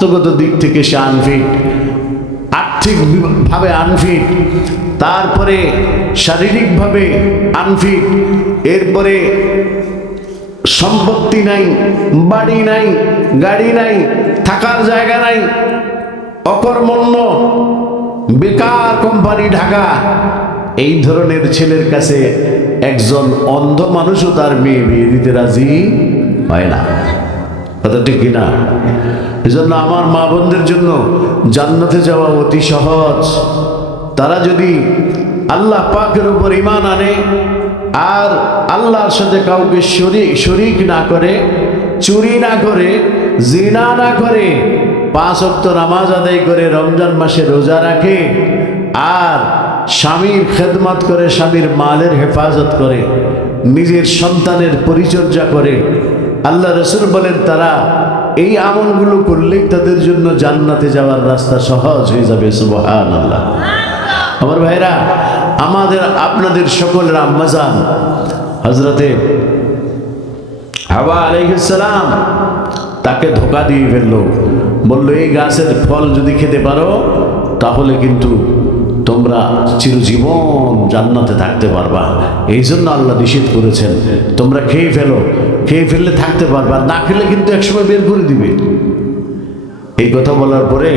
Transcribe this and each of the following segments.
স্বাস্থ্যগত দিক থেকে সে আনফিট, আর্থিকভাবে আনফিট, তারপরে শারীরিকভাবে আনফিট, এরপরে সম্পত্তি নাই, বাড়ি নাই, গাড়ি নাই, থাকার জায়গা নাই, অকর্মণ্য, বেকার কোম্পানি ঢাকা। এই ধরনের ছেলের কাছে একজন অন্ধ মানুষও তার মেয়ে বিয়ে দিতে রাজি হয় না। কথা ঠিক কিনা? এজন্য আমার মা বোনদের জন্য জান্নাতে যাওয়া অতি সহজ। তারা যদি আল্লাহ পাকের উপর ঈমান আনে আর আল্লাহর সাথে কাউকে শরীক না করে, চুরি না করে, জিনা না করে, 5 ওয়াক্ত নামাজ আদায় করে, রমজান মাসে রোজা রাখে, আর স্বামীর খেদমত করে, স্বামীর মালের হেফাজত করে, নিজের সন্তানের পরিচর্যা করে, আল্লাহ রাসূল বলেন তারা এই আমলগুলো করলেই তাদের জন্য জান্নাতে যাওয়ার রাস্তা সহজ হয়ে যাবে। সুবহানাল্লাহ। আমার ভাইরা, আমাদের আপনাদের সকলের আম্মাজান হযরতে হাওয়া আলাইহিস সালাম তাকে ধোঁকা দিয়ে ফেললো, বললো এই গাছের ফল যদি খেতে পারো তাহলে কিন্তু তোমরা চিরজীবন জান্নাতে থাকতে পারবা। এই জন্য আল্লাহ নিষেধ করেছেন তোমরা খেয়ে ফেলো, খেয়ে ফেললে থাকতে পারবা, না খেলে কিন্তু একসময় বের করে দিবে। এই কথা বলার পরে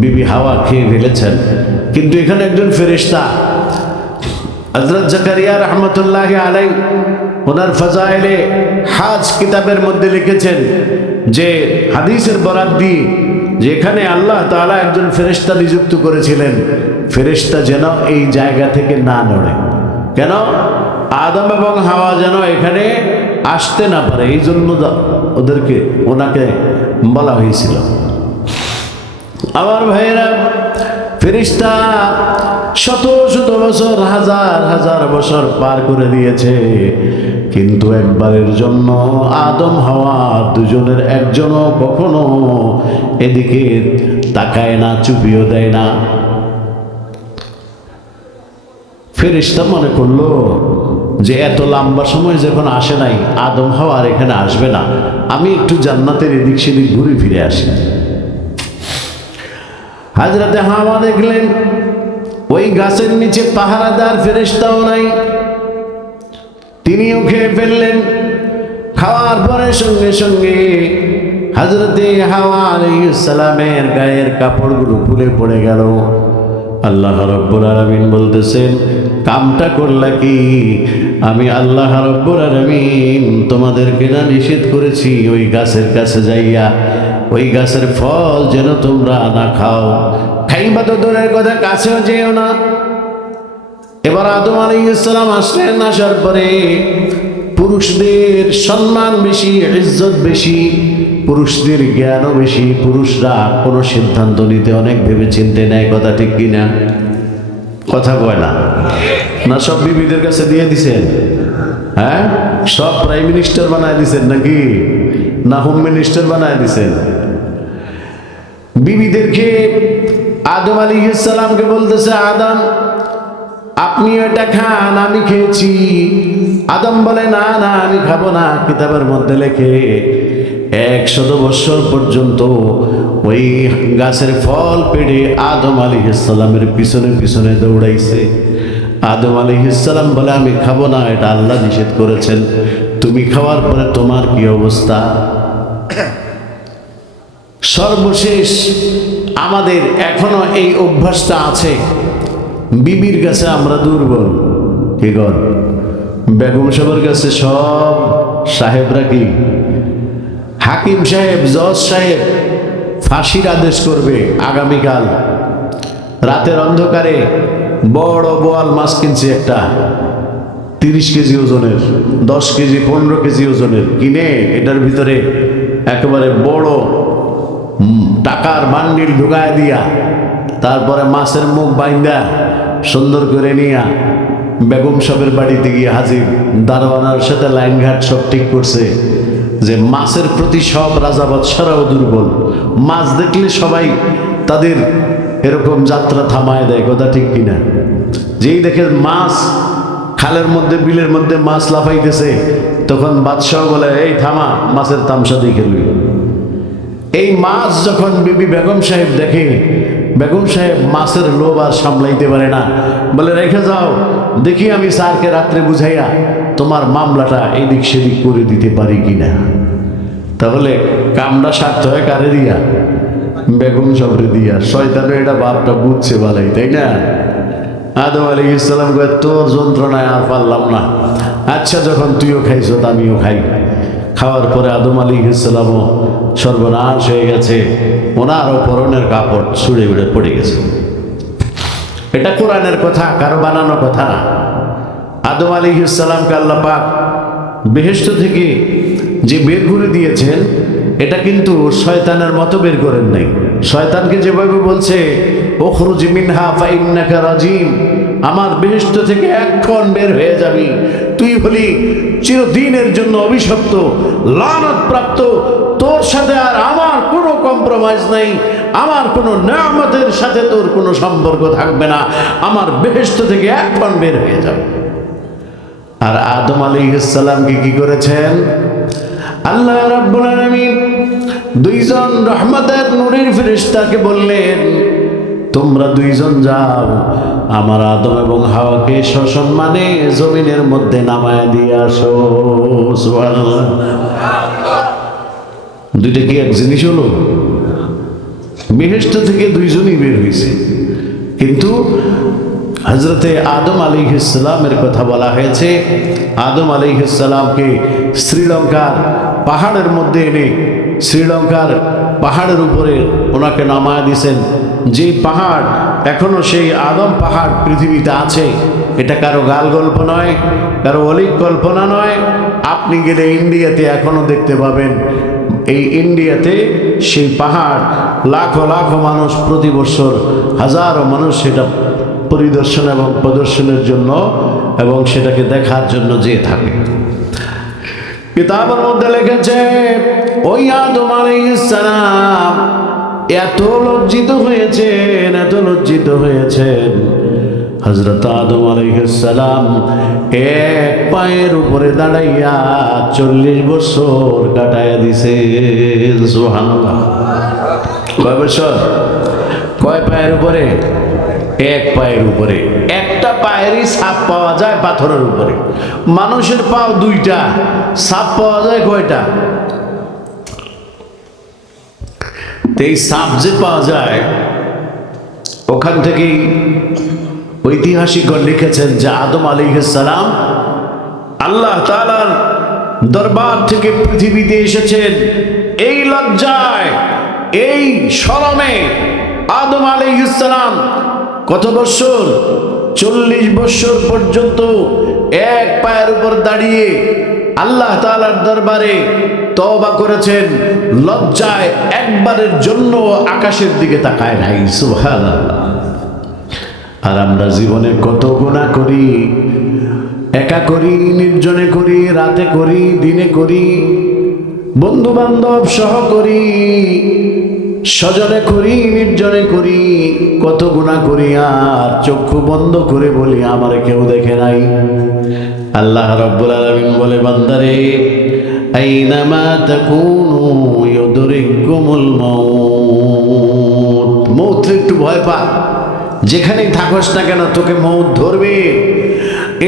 বিবি হাওয়া খেয়ে ফেলেছেন। কিন্তু এখানে একজন ফেরেশতা হযরত জাকারিয়া রাহমাতুল্লাহি আলাইহি ওনার ফাজাইলে হাজ কিতাবের মধ্যে লিখেছেন যে হাদিসের বরাত দিয়ে যে এখানে আল্লাহ তাআলা একজন ফেরেশতা নিযুক্ত করেছিলেন, ফেরেশতা যেন এই জায়গা থেকে না নড়ে। কেন? আদম এবং হাওয়া যেন এখানে আসতে না পারে, এই জন্য ওনাকে বলা হয়েছিল। আমার ভাইয়েরা, ফেরেশতা শত শত বছর, হাজার হাজার বছর পার করে দিয়েছে, কিন্তু একবারের জন্য আদম হাওয়া দুজনের একজনও কখনো এদিকে তাকায় না, চুপিও দেয় না। ফেরেশতা মনে করলো যে এত লম্বা সময় যখন আসে নাই, আদম হাওয়া আর এখানে আসবে না, আমি একটু জান্নাতের এদিক সেদিক ঘুরে ফিরে আসি। হযরতে হাওয়া দেখলেন ওই গাছের নিচে পাহারাদার ফেরেশতাও নাই, তিনিও খেয়ে ফেললেন। খাওয়ার পরে সঙ্গে সঙ্গে হযরতে হাওয়া আলাইহিস সালামের গায়ের কাপড়গুলো খুলে পড়ে গেল। আল্লাহ রাব্বুল আলামিন বলতেছেন, কামটা করলা কি? আমি আল্লাহ রাব্বুল আলামিন তোমাদেরকে না নিষেধ করেছি ওই গাছের কাছে যাইয়া ওই গাছের ফল যেন তোমরা না খাও। খাইবা তো দূরের কথা, কাছেও যেও না। এবার আদম আলাইহিস সালাম আসলেন, আসার পরে পুরুষদের সম্মান বেশি, ইজ্জত বেশি, পুরুষদের জ্ঞানও বেশি, পুরুষরা কোনো সিদ্ধান্ত নিতে অনেক ভেবে চিন্তে নেয়। কথা ঠিক কিনা? কথা কয় না? না সব বিবিদের কাছে দিয়ে দিছেন? হ্যাঁ, সব প্রাইম মিনিস্টার বানায় দিছেন নাকি? না হোম মিনিস্টার বানায় দিছেন? বিবিদেরকে আদম আলাইহিস সালামকে বলতেছে, আদম আপনি এটা খান, আমি খেয়েছি। আদম বলে না না, আমি খাবো না। কিতাবের মধ্যে লেখে 100 বছর পর্যন্ত ওই গাছের ফল পেড়ে আদম আলাইহিস সালামের পিছনে পিছনে দৌড়াইছে। আদম আলাইহিস সালাম বলে আমি খাবো না, এটা আল্লাহ নিষেধ করেছেন। তুমি খাওয়ার পরে তোমার কি অবস্থা? সর্বশেষ আমাদের এখনো এই অভ্যাসটা আছে, বিবির কাছে আমরা দুর্বল। কি কর? বেগম সাহেবের কাছে সব সাহেবরা কি, হাকিম সাহেব, জজ সাহেব ফাঁসির আদেশ করবে আগামীকাল। রাতের অন্ধকারে বড় বোয়াল মাছ কিনছে একটা, 30 কেজি ওজনের, 10 কেজি 15 কেজি ওজনের কিনে এটার ভিতরে একেবারে বড় টাকার বান্ডিল ঢুকায় দিয়া, তারপরে মাছের মুখ বাইন্দা সুন্দর করে নিয়া বেগম সাহেবের বাড়িতে গিয়ে হাজির। দারোয়ানার সাথে লাইনঘাট সব ঠিক করছে যে মাছের প্রতি সব রাজা বাদশারাও দুর্বল, মাছ দেখলে সবাই তাদের এরকম যাত্রা থামায় দেয়। কথা ঠিক কিনা? যেই দেখে মাছ খালের মধ্যে, বিলের মধ্যে মাছ লাফাইতেছে, তখন বাদশাহ বলে এই থামা, মাছের তামসা দেখে লই। এই মাছ যখন বিবি বেগম সাহেব দেখে, বেগম সাহেব মাছের লোভ আর সামলাইতে পারে না, বলে রেখে যাও, দেখি আমি স্যারকে রাত্রে বুঝাইয়া তোমার মামলাটা এদিক সেদিক করে দিতে পারি কিনা। তাহলে কামটা স্বার্থ হয় কারে দিয়া? বেগম সাহেবরে দিয়া। শয়তানের এটা বাপটা বুঝছে ভালাই, তাই না? আদম আলাইহিস সালাম কয় তোর যন্ত্রণায় আর পারলাম না, আচ্ছা যখন তুইও খাইছ আমিও খাই। খাওয়ার পরে আদম আলাইহিস সালামও সর্বনাশ হয়ে গেছে, ওনারও পরনের কাপড় ছুঁড়ে উড়ে পড়ে গেছে। এটা কোরআনের কথা, কারো বানানো কথা না। আদম আলাইহিস সালামকে আল্লাহ পাক বেহেশত থেকে যে বের করে দিয়েছেন, এটা কিন্তু শয়তানের মতো বের করেন নাই। শয়তানকে যেভাবে বলছে উখরুজ মিনহা ফাইন্নাকা রাজিম, আমার বেহেশত থেকে এখন বের হয়ে যাবি, তুই হলি চিরদিনের জন্য অভিশপ্ত, লানত প্রাপ্ত, তোর সাথে আর আমার কোনো কম্প্রোমাইজ নাই, আমার কোনো নেয়ামতের সাথে তোর কোনো সম্পর্ক থাকবে না, আমার বেহেশত থেকে এখন বের হয়ে যাবে। আর আদম আলাইহিস সালামকে কি করেছেন? আল্লাহ রাব্বুল আলামিন দুইজন রহমতের নূরের ফেরেশতাকে বললেন, তোমরা দুইজন যাও, আমার আদম এবং হাওয়াকে সসম্মানে জমিনের মধ্যে নামায় দিয়ে আসো। সুবহানাল্লাহ। দুইটা কি এক জিনিস হলো? বেহেশত থেকে দুইজনই বের হয়েছে, কিন্তু হযরতে আদম আলাইহিস সালামের কথা বলা হয়েছে। আদম আলাইহিস সালামকে শ্রীলঙ্কার পাহাড়ের মধ্যে এনে শ্রীলঙ্কার পাহাড়ের উপরে ওনাকে নামায় দিয়েছেন। যে পাহাড় এখনো সেই আদম পাহাড় পৃথিবীতে আছে, এটা কারো গাল গল্প নয়, কারো অলিক কল্পনা নয়। আপনি গেলে ইন্ডিয়াতে এখনো দেখতে পাবেন, এই ইন্ডিয়াতে সেই পাহাড় লাখো লাখো মানুষ প্রতি বছর, হাজারো মানুষ সেটা পরিদর্শন এবং প্রদর্শনের জন্য এবং সেটাকে দেখার জন্য যেয়ে থাকে। কিতাবের মধ্যে লিখেছে ওই আদম আলাইহিস সালাম এত লজ্জিত হয়েছেন, এত লজ্জিত হয়েছেন, হযরত আদম আলাইহিস সালাম এক পায়ের উপরে দাঁড়াইয়া 40 বছর কাটাইয়া দিছে। সুবহানাল্লাহ। কয় বছর? কয় পায়ের উপরে? এক পায়ের উপরে। একটা পায়েরই ছাপ পাওয়া যায় পাথরের উপরে। মানুষের পাও দুইটা, ছাপ পাওয়া যায় কয়টা? এই ছাপ যে পাওয়া যায়, ওখান থেকেই ঐতিহাসিকগণ লিখেছেন যে আদম আলাইহিস সালাম আল্লাহ তাআলার দরবার থেকে পৃথিবীতে এসেছেন এই লজ্জায়, এই শরমে। আদম আলাইহিস সালাম কত বছর? 40 বছর পর্যন্ত এক পায়ের উপর দাঁড়িয়ে আল্লাহ তাআলার দরবারে তওবা করেছেন, লজ্জায় একবারের জন্য আকাশের দিকে তাকায় নাই। সুবহানাল্লাহ। আর আমরা জীবনে কত গুনাহ করি, একা করি, নির্জনে করি, রাতে করি, দিনে করি, বন্ধু বান্ধব সহ করি, সজনে করি, নির্জনে করি, কত গুনাহ করি, আর চক্ষু বন্ধ করে বলি আমার কেউ দেখে নাই। আল্লাহ রাব্বুল আলামিন বলে, বান্দারে আইনামা তাকুনু ইউদরিকুমুল মাউত। মৌত একটু ভয় পা, যেখানেই থাকস না কেন তোকে মৌত ধরবে।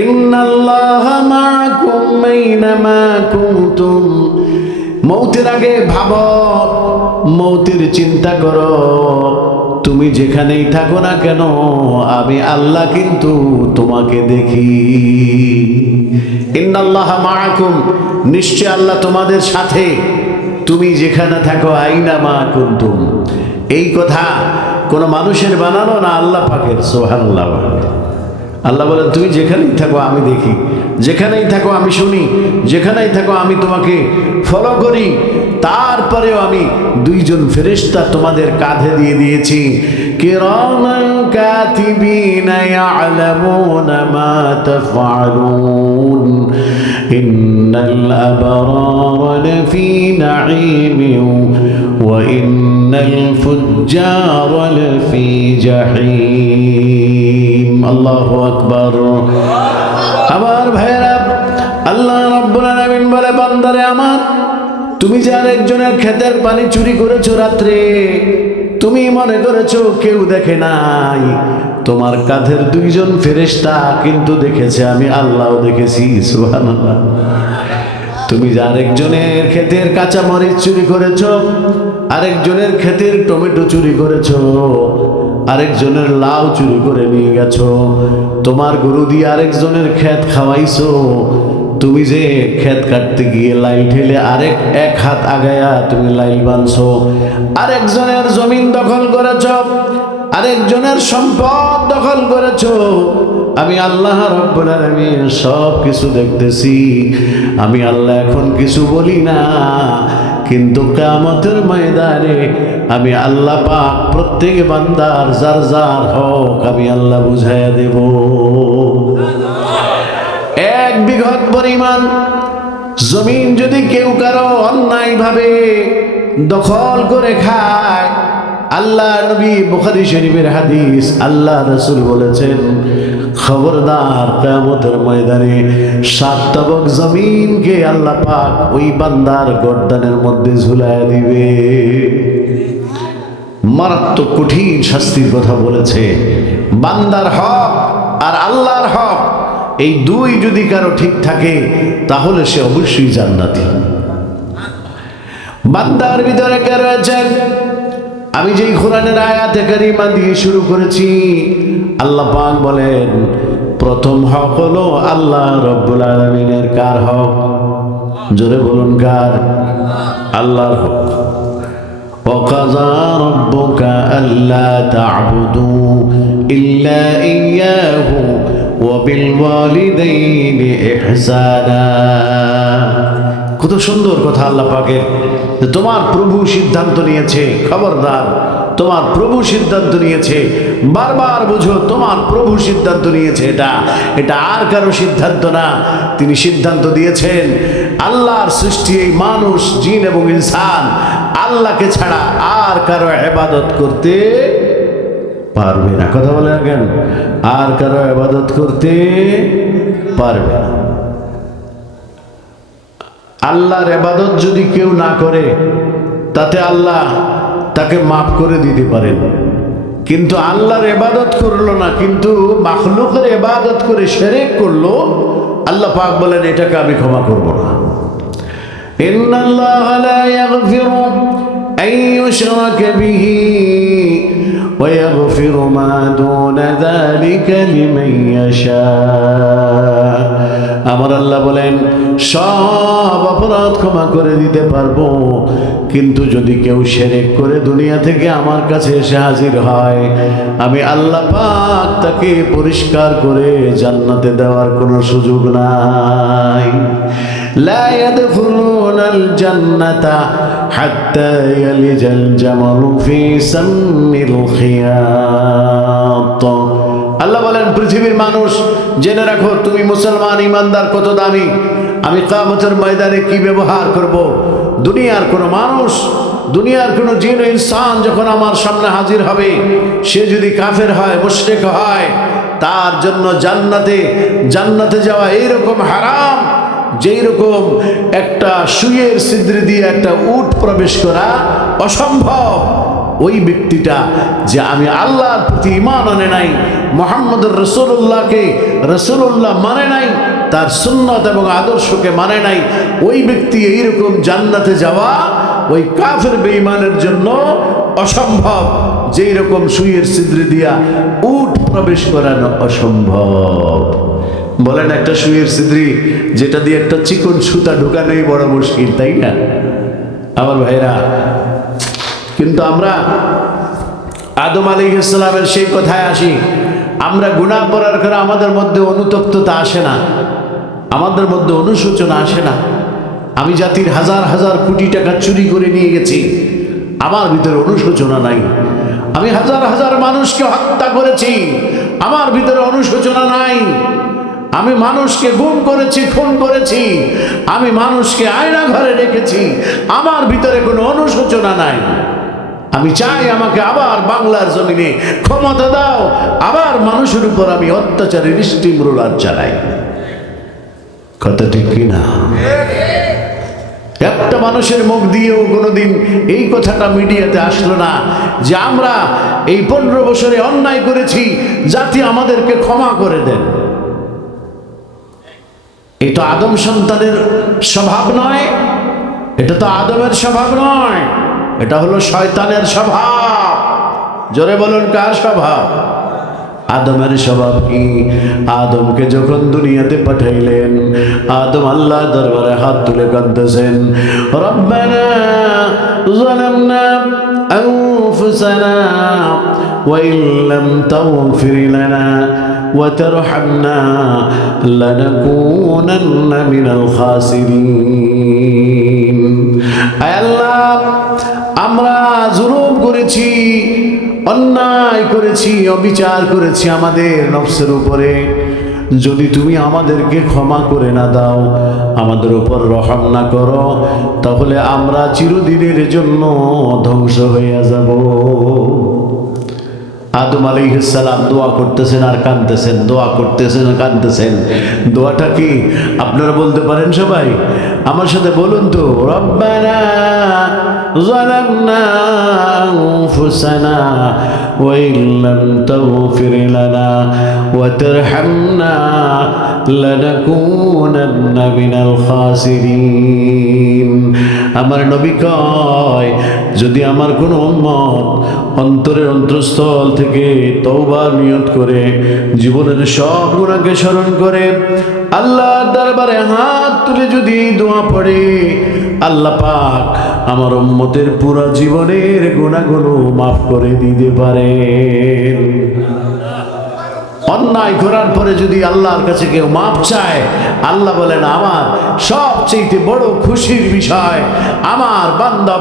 ইন্নাল্লাহা মাআকুম আইনামা কুনতুম। মৌতের আগে ভাবো, মৌতের চিন্তা করো, তুমি যেখানেই থাকো না কেন আমি আল্লাহ কিন্তু তোমাকে দেখি। ইন্নাল্লাহা মাআকুম, নিশ্চয় আল্লাহ তোমাদের সাথে, তুমি যেখানে থাকো। আইনা মা কুনতুম, এই কথা কোন মানুষের বানানো না, আল্লাহ পাকের। সুবহানাল্লাহ। আল্লাহ বলেন তুমি যেখানেই থাকো আমি দেখি, যেখানেই থাকো আমি শুনি, যেখানেই থাকো আমি তোমাকে ফলো করি। তারপরেও আমি দুইজন ফেরেশতা তোমাদের কাঁধে দিয়ে দিয়েছি। কিরামান কাতিবিনা ইয়ালামুনা মা তাফআলুন ইন্নাল আবরারা লাফি নাঈমিন ওয়া ইন্নাল ফুজ্জারা লাফি জাহিম। আল্লাহু আকবার। আমার ভাইরা, আল্লাহ রাব্বুল আলামিন বলে, বান্দারে আমার তুমি যে আরেকজনের ক্ষেতের পানি চুরি করেছো রাত্রে, তুমি মনে করেছো কেউ দেখে নাই, তোমার কাঁধের দুইজন ফেরেশতা কিন্তু দেখেছে, আমি আল্লাহও দেখেছি। সুবহানাল্লাহ। তুমি যে আরেকজনের ক্ষেতের কাঁচা মরিচ চুরি করেছো, আরেকজনের ক্ষেতের টমেটো চুরি করেছো, আরেকজনের লাউ চুরি করে নিয়ে গেছো, তোমার গরু দিয়ে আরেকজনের ক্ষেত খাওয়াইছো, তুমি যে ক্ষেত কাটতে গিয়ে লাইল ঠেলে আরেক এক হাত আগায়া তুমি লাইল বানছো, আরেকজনের জমিন দখল করেছো, আরেকজনের সম্পদ দখল করেছো, আমি আল্লাহ রাব্বুল আলামিন সব কিছু দেখতেছি। আমি আল্লাহ এখন কিছু বলি না, কিন্তু কিয়ামতের ময়দানে আমি আল্লাহ পাক প্রত্যেক বান্দার যার যার হক আমি আল্লাহ বুঝাইয়া দেব। এক বিঘত পরিমাণ জমিন যদি কেউ কারো অন্যায় ভাবে দখল করে খায়, আল্লাহ নবী বুখারী শরীফের হাদিস, আল্লাহ রাসূল বলেছেন, খবরদার কিয়ামতের ময়দানে 7 তবক জমিনকে আল্লাহ পাক ওই বান্দার গর্দানের মধ্যে ঝুলায় দিবে। মারাত্মক কঠিন শাস্তির কথা বলেছে। বান্দার হক আর আল্লাহর হক, এই দুই যদি কারো ঠিক থাকে তাহলে সে অবশ্যই জান্নাতি। বান্দার ভিতরে কে রয়েছেন? আমি যেই কোরআনের আয়াতে কারিমা দিয়ে শুরু করেছি, আল্লাহ পাক বলেন প্রথম হক হলো আল্লাহ রব্বুল আলামিনের। কার হক? জোরে বলুন, কার? আল্লাহর হক। وَقَضَى رَبُّكَ أَلَّا تَعْبُدُوا إِلَّا إِيَّاهُ وَبِالْوَالِدَيْنِ إِحْسَانًا। কত সুন্দর কথা আল্লাহ পাকের। তোমার প্রভু সিদ্ধান্ত নিয়েছে, খবরদার, তোমার প্রভু সিদ্ধান্ত নিয়েছে, বারবার বুঝো, তোমার প্রভু সিদ্ধান্ত নিয়েছে। এটা আর কারো সিদ্ধান্ত না। তিনি সিদ্ধান্ত দিয়েছেন আল্লাহর সৃষ্টি এই মানুষ, জিন এবং ইনসান আল্লাহকে ছাড়া আর কারো ইবাদত করতে পারবে না। কথা বলে রাখেন, আর কারো ইবাদত করতে পারবে না। আল্লাহর ইবাদত যদি কেউ না করে তাতে আল্লাহ তাকে মাফ করে দিতে পারেন, কিন্তু আল্লাহর ইবাদত করলো না, কিন্তু মাখলুকের ইবাদত করে শিরক করলো, আল্লাহ পাক বলেন এটাকে আমি ক্ষমা করব না। ইন্নাল্লাহা লা ইয়াগফিরু আন ইউশরাকা বিহি ওয়া ইয়াগফিরু মা দুনা যালিকা লিমান ইয়াশা। আমার আল্লাহ বলেন সব অপরাধ ক্ষমা করে দিতে পারবো, কিন্তু যদি কেউ শিরক করে দুনিয়া থেকে আমার কাছে এসে হাজির হয়, আমি আল্লাহ পাক তাকে পরিষ্কার করে জান্নাতে দেওয়ার কোনো সুযোগ নাই। লা ইয়াদখুলুনাল জান্নাতা হাত্তা ইয়ালিজাল জামালু ফি সাম্মিল খিয়াত। আল্লাহ বলেন পৃথিবীর মানুষ জেনে রাখো, তুমি মুসলমান ইমানদার কত দামি। আমি কিয়ামতের ময়দানে কি ব্যবহার করব, দুনিয়ার কোনো মানুষ, দুনিয়ার কোনো জিন ইনসান যখন আমার সামনে হাজির হবে, সে যদি কাফের হয়, মুশরিক হয়, তার জন্য জান্নাতে যাওয়া এইরকম হারাম যেই রকম একটা সুইয়ের ছিদ্র দিয়ে একটা উট প্রবেশ করা অসম্ভব। ওই ব্যক্তিটা যে আমি আল্লাহর প্রতি ঈমান আনে নাই, মুহাম্মদুর রাসূলুল্লাহকে রাসূলুল্লাহ মানে নাই, তার সুন্নাত এবং আদর্শকে মানে নাই, ওই ব্যক্তি এইরকম জান্নাতে যাওয়া ওই কাফের বেঈমানের জন্য অসম্ভব, যেই রকম সুইয়ের ছিদ্র দিয়া উট প্রবেশ করানো অসম্ভব। বলেন একটা সুইয়ের ছিদ্র যেটা দিয়ে একটা চিকন সুতা ঢুকানোই বড় মুশকিল, তাই না আমার ভাইরা? কিন্তু আমরা আদম আলাইহিস সালামের সেই কথায় আসি, আমরা গুনাহ করার কারণে আমাদের মধ্যে অনুতপ্ততা আসে না, আমাদের মধ্যে অনুশোচনা আসে না। আমি জাতির হাজার হাজার কোটি টাকা চুরি করে নিয়ে গেছি, আমার ভিতরে অনুশোচনা নাই। আমি হাজার হাজার মানুষকে হত্যা করেছি, আমার ভিতরে অনুশোচনা নাই। আমি মানুষকে গুম করেছি, খুন করেছি, আমি মানুষকে আয়না ঘরে রেখেছি, আমার ভিতরে কোনো অনুশোচনা নাই। আমি চাই আমাকে আবার বাংলার জমিনে ক্ষমতা দাও, আবার মানুষের উপর আমি অত্যাচারের স্টিম রোলার চালাই। কথা ঠিক কিনা? একটা মানুষের মুখ দিয়েও কোনোদিন এই কথাটা মিডিয়াতে আসলো না যে আমরা এই 15 বছরে অন্যায় করেছি, জাতি আমাদেরকে ক্ষমা করে দেন। এই তো আদম সন্তানের স্বভাব নয়, এটা তো আদমের স্বভাব নয়, এটা হলো শয়তানের স্বভাব। জোরে বলুন, কার স্বভাব? আদমের স্বভাব কি? আদমকে যখন দুনিয়াতে পাঠাইলেন, আদম আল্লাহ দরবারে হাত তুলে কাঁদতেছেন, রব্বানা যালামনা আনফুসানা ওয়া ইল্লাম তাগফির লানা ওয়া তারহামনা লানাকুনান্না মিনাল খাসিরিন। আয় আল্লাহ, আমরা জুলুম করেছি, অন্যায় করেছি, অবিচার করেছি আমাদের নফসের উপরে। যদি তুমি আমাদেরকে ক্ষমা করে না দাও, আমাদের উপর রহম না করো, তাহলে আমরা চিরদিনের জন্য ধ্বংস হয়ে যাব। আদম আলাইহিস সালাম দোয়া করতেছেন আর কাঁদতেছেন, দোয়া করতেছেন আর কাঁদতেছেন। দোয়াটা কি আপনারা বলতে পারেন সবাই? আমার সাথে বলুন তো, রব্বানা যালামনা আনফুসানা ওয়া ইল্লাম তাগফির লানা ওয়া তারহামনা লানাকুনান্না মিনাল খাসিরিন। আমার নবী কয়, যদি আমার কোনো উম্মত অন্তরের অন্তঃস্থল থেকে তওবার নিয়ত করে জীবনের সব গুনাহকে স্মরণ করে আল্লাহর দরবারে হাত তুলে যদি দোয়া পড়ে, আল্লাহ পাক আমার উম্মতের পুরো জীবনের গুনাহগুলো মাফ করে দিতে পারেন। অন্যায় করার পরে যদি আল্লাহর কাছে কেউ মাপ চায়, আল্লাহ বলেন আমার সবচেয়ে বড় খুশির বিষয় আমার বান্দা